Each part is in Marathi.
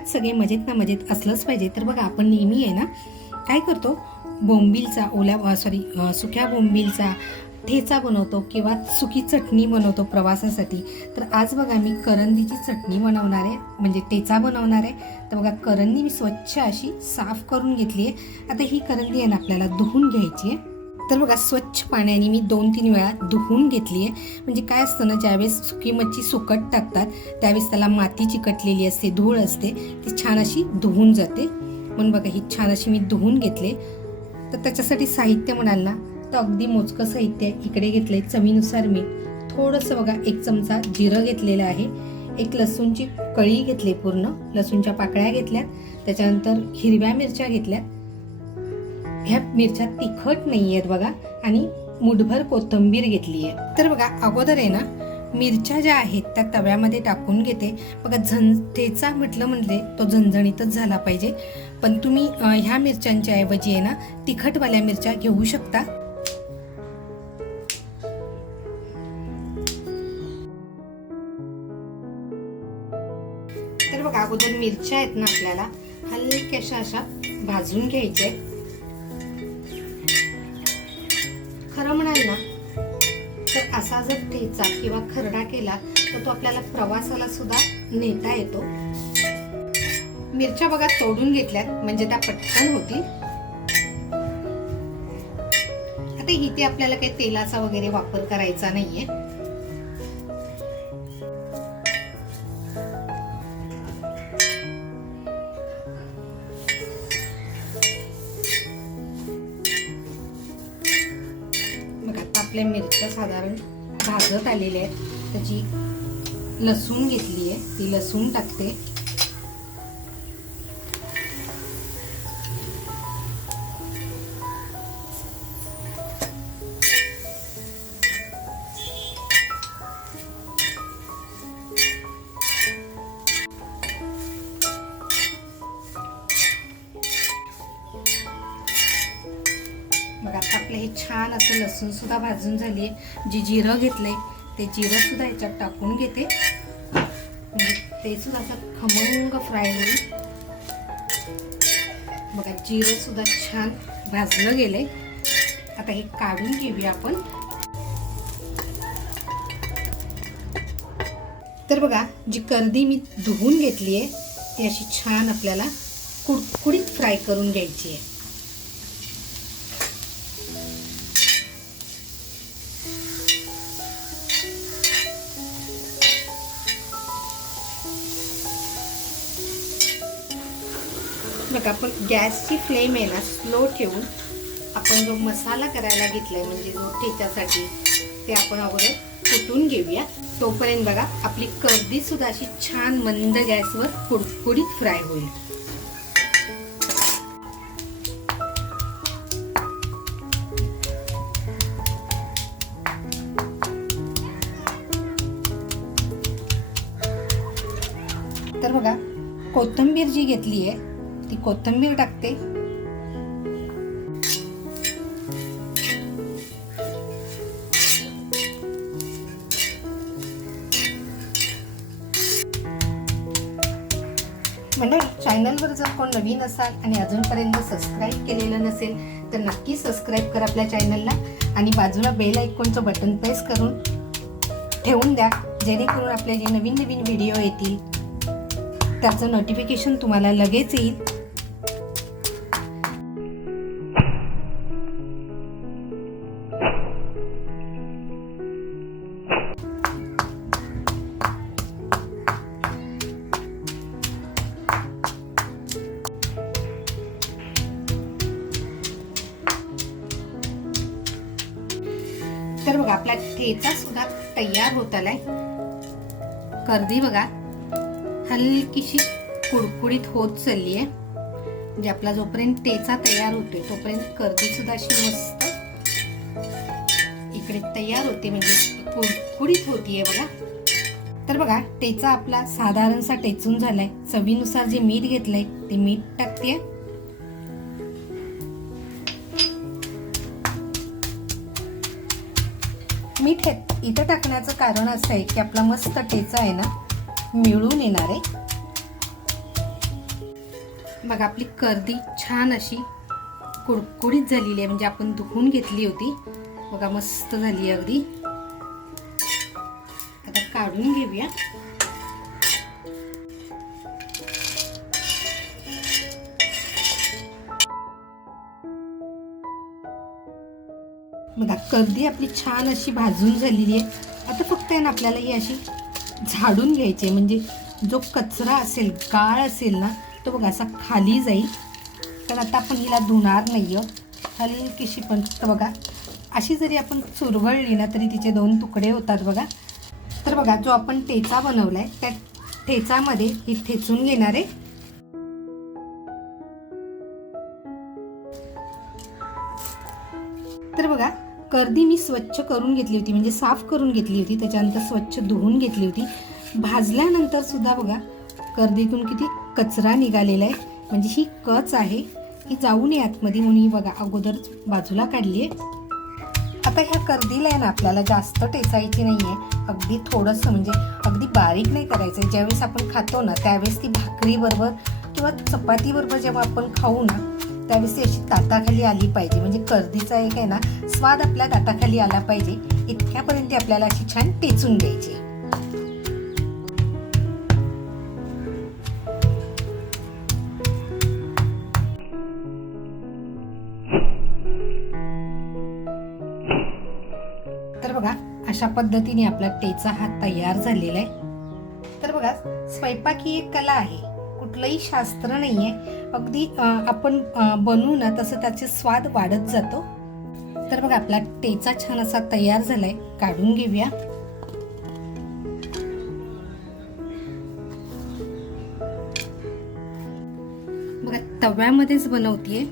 घरात सगळे मजेत ना मजेत असलंच पाहिजे. तर बघा आपण नेहमी आहे ना काय करतो, बोंबीलचा सुक्या बोंबीलचा ठेचा बनवतो किंवा सुकी चटणी बनवतो प्रवासासाठी. तर आज बघा मी करंदीची चटणी बनवणार आहे, म्हणजे ठेचा बनवणार आहे. तर बघा करंदी मी स्वच्छ अशी साफ करून घेतली आहे. आता ही करंदी आहे ना आपल्याला धुवून घ्यायची आहे. तर बघा स्वच्छ पाण्याने मी 2-3 वेळा धुवून घेतली आहे. म्हणजे काय असतं ना, ज्यावेळेस सुकी मच्छी सुकट टाकतात त्यावेळेस त्याला माती चिकटलेली असते, धूळ असते, ती छान अशी धुवून जाते. म्हणून बघा ही छान अशी मी धुवून घेतले. तर त्याच्यासाठी साहित्य म्हणाल ना तर अगदी मोजकं साहित्य इकडे घेतलंय. चवीनुसार मीठ, थोडंसं बघा 1 चमचा जिरं घेतलेलं आहे, 1 लसूणची कळी घेतली, पूर्ण लसूणच्या पाकळ्या घेतल्यात, त्याच्यानंतर हिरव्या मिरच्या घेतल्यात. ह्या मिरच्या तिखट नाही आहेत बघा, आणि मुठभर कोथिंबीर घेतली आहे. तर बघा अगोदर आहे ना मिरच्या ज्या आहेत त्या तव्यामध्ये टाकून घेते. बघा ठेचा म्हटले तो झणझणीतच झाला पाहिजे, पण तुम्ही ह्या मिरच्यांच्या ऐवजी आहे ना तिखटवाल्या मिरच्या घेऊ शकता. तर बघा अगोदर मिरच्या आहेत ना आपल्याला हलक्याशा अशा भाजून घ्यायच्या आहेत. खरं म्हणाल ना तर असा जर ठेचा किंवा खरडा केला तर तो आपल्याला प्रवासाला सुद्धा नेता येतो. मिरच्या बघा तोडून घेतल्यात म्हणजे त्या पटकन होतील. आता इथे आपल्याला काही तेलाचा वगैरे वापर करायचा नाहीये. आपल्या मिरच्या साधारण भाजत आलेल्या आहेत. त्याची लसूण घेतली आहे, ती लसूण टाकते. बघा आता आपलं हे छान असं लसूण सुद्धा भाजून झाली आहे. जी जिरं घेतलंय ते जिरं सुद्धा ह्याच्यात टाकून घेते, म्हणजे ते सुद्धा असं खमंग फ्राय होईल. बघा जिरं सुद्धा छान भाजलं गेलंय. आता हे काढून घेऊया आपण. तर बघा जी करडी मी धुवून घेतली आहे ती अशी छान आपल्याला कुडकुडीत फ्राय करून घ्यायची आहे. बघा आपण गॅसची फ्लेम आहे ना स्लो ठेवून आपण जो मसाला करायला घेतलाय म्हणजे जो ठेच्यासाठी ते आपण अगोदर कुटून घेऊया. तोपर्यंत बघा आपली करडी सुद्धा अशी छान मंद गॅसवर कुडकुडीत फ्राय होईल. तर बघा कोथिंबीर जी घेतली आहे ती कोथिंबीर टाकते. मंडळी चॅनलवर जर कोण नवीन असाल आणि अजूनपर्यंत सबस्क्राईब केलेलं नसेल तर नक्की सबस्क्राईब करा आपल्या चॅनलला, आणि बाजूला बेल आयकॉनचं बटन प्रेस करून ठेवून द्या, जेणेकरून आपले जे नवीन नवीन व्हिडिओ येतील त्याचं नोटिफिकेशन तुम्हाला लगेच येईल. तर बघा आपला ठेचा सुद्धा तयार होत आलाय. करडी बघा हलकीशी कुडकुडीत होत चालली आहे. म्हणजे आपला जोपर्यंत ठेचा तयार होतोय तोपर्यंत करडी सुद्धा अशी मस्त इकडे तयार होते, म्हणजे कुडकुडीत होतीये बघा. तर बघा ठेचा आपला साधारणसा टेचून झालाय. चवीनुसार जे मीठ घेतलंय ते मीठ टाकते. मीठ इथे टाकण्याचं कारण असं आहे की आपला मस्त ठेचा आहे ना मिळून येणार आहे. बघा आपली कर्दी छान अशी कुडकुडीत झालेली आहे, म्हणजे आपण धुवून घेतली होती बघा, मस्त झाली अगदी. आता काढून घेऊया. बघा कर्दी आपली छान अशी भाजून झालेली आहे. आता फक्त आहे ना आपल्याला ही अशी झाडून घ्यायची आहे, म्हणजे जो कचरा असेल, गाळ असेल ना, तो बघा असा खाली जाईल. तर आता आपण हिला धुणार नाही आहे, हलकीशी पण फक्त बघा अशी जरी आपण चुरगळली ना तरी तिचे 2 तुकडे होतात बघा. तर बघा जो आपण ठेचा बनवलाय त्या ठेचामध्ये ही ठेचून घेणार आहे. तर बघा कर्दी मी स्वच्छ करून घेतली होती, म्हणजे साफ करून घेतली होती, त्याच्यानंतर स्वच्छ धुवून घेतली होती. भाजल्यानंतर सुद्धा बघा कर्दीतून किती कचरा निघालेला आहे, म्हणजे ही कच आहे ही जाऊ नये आतमध्ये म्हणून ही बघा अगोदर बाजूला काढली आहे. आता ह्या कर्दीला आहे ना आपल्याला जास्त टेचायची नाही आहे, अगदी थोडंसं, म्हणजे अगदी बारीक नाही करायचं आहे. ज्यावेळेस आपण खातो ना त्यावेळेस ती भाकरीबरोबर किंवा चपातीबरोबर जेव्हा आपण खाऊ ना त्यावेळेस ती अशी ताटाखाली आली पाहिजे, म्हणजे कर्दीचा एक आहे ना स्वाद आपल्या ताटाखाली आला पाहिजे, इतक्यापर्यंत आपल्याला अशी छान टेचून घ्यायची. तर बघा अशा पद्धतीने आपला ठेचा हा तयार झालेला आहे. तर बघा स्वयंपाक ही एक कला आहे, कुठलंही शास्त्र नाहीये. अगदी आपण बनवू ना तसं त्याचे स्वाद वाढत जातो. तर बघा आपला ठेचा छान असा तयार झालाय, काढून घेऊया. बघा तव्यामध्येच बनवतीये,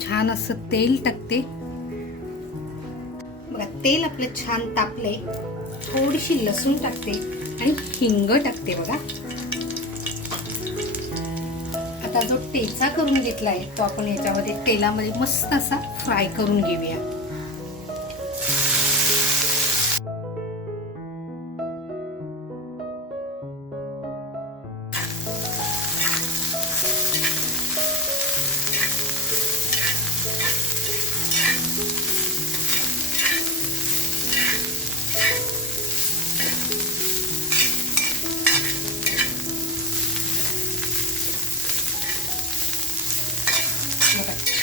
छान असं तेल टाकते. बघा तेल आपलं छान तापले, थोडीशी लसूण टाकते आणि हिंग टाकते बघा. आता जो ठेचा करून घेतला आहे तो आपण याच्यामध्ये तेलामध्ये मस्त असा फ्राय करून घेऊया.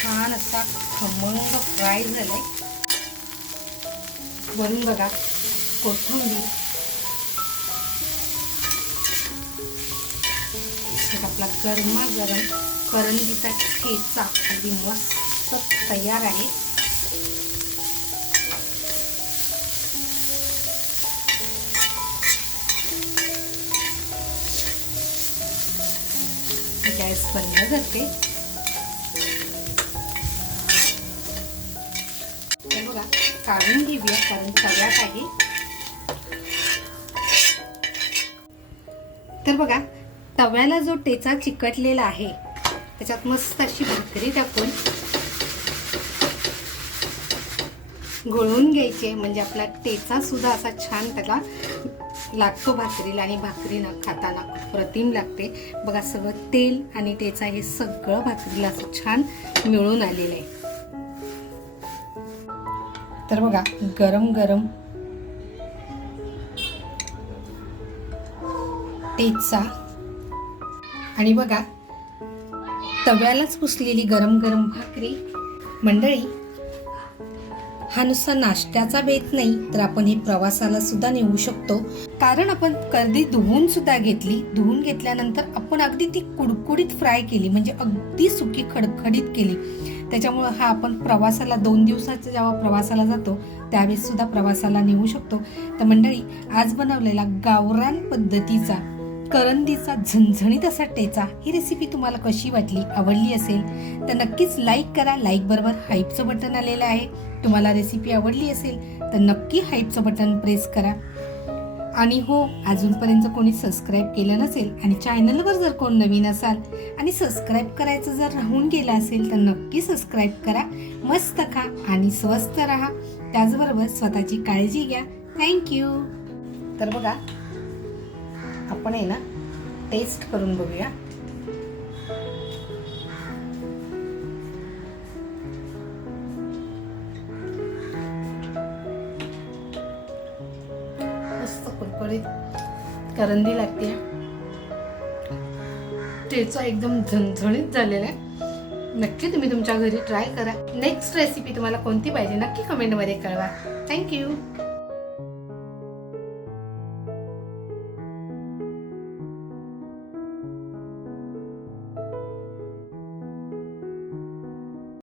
छान असा खमंग फ्राय झालाय. वरून बघा कोथिंबीर, आपला गरमागरम करंदीचा ठेचा अगदी मस्त तयार आहे. गॅस बंद करते. बघा काढून घेऊया, कारण तव्यात आहे. तर बघा तव्याला जो ठेचा चिकटलेला आहे त्याच्यात मस्त अशी भाकरी टाकून घोळून घ्यायची, म्हणजे आपला ठेचा सुद्धा असा छान त्याला लागतो भाकरीला, आणि भाकरीला खाताना प्रतिम लागते. बघा सगळं तेल आणि ठेचा हे सगळं भाकरीला असं छान मिळून आलेलं आहे. तर बघा गरम गरम ठेचा आणि बघा तव्यालाच पुसलेली गरम गरम भाकरी. मंडळी हा नुसता नाश्त्याचा बेत नाही, तर आपण हे प्रवासाला सुद्धा नेऊ शकतो, कारण आपण कर्दी धुवून सुद्धा घेतली. धुवून घेतल्यानंतर आपण अगदी ती कुडकुडीत फ्राय केली, म्हणजे अगदी सुकी खडखडीत केली. त्याच्यामुळे हा आपण प्रवासाला 2 दिवसाचा जेव्हा प्रवासाला जातो त्यावेळेस सुद्धा प्रवासाला नेऊ शकतो. तर मंडळी आज बनवलेला गावरान पद्धतीचा करंदीचा झणझणीत असा ठेचा, ही रेसिपी तुम्हाला कशी वाटली, आवडली असेल तर नक्कीच लाईक करा. लाईक बरोबर हाईपचं बटन आलेलं आहे. तुम्हाला रेसिपी आवडली असेल तर नक्की हाईपचं बटन प्रेस करा. आणि हो, अजूनपर्यंत कोणी सबस्क्राईब केलं नसेल आणि चॅनलवर जर कोण नवीन असाल आणि सबस्क्राईब करायचं जर राहून गेलं असेल तर नक्की सबस्क्राईब करा. मस्त खा आणि स्वस्त राहा, त्याचबरोबर स्वतःची काळजी घ्या. थँक्यू. तर बघा आपण आहे ना टेस्ट करून बघूया. करंदी लागते. ठेचा एकदम झणझणीत झालेला आहे. नक्की तुम्ही तुमच्या घरी ट्राय करा. नेक्स्ट रेसिपी तुम्हाला कोणती पाहिजे नक्की कमेंटमध्ये कळवा. थँक्यू.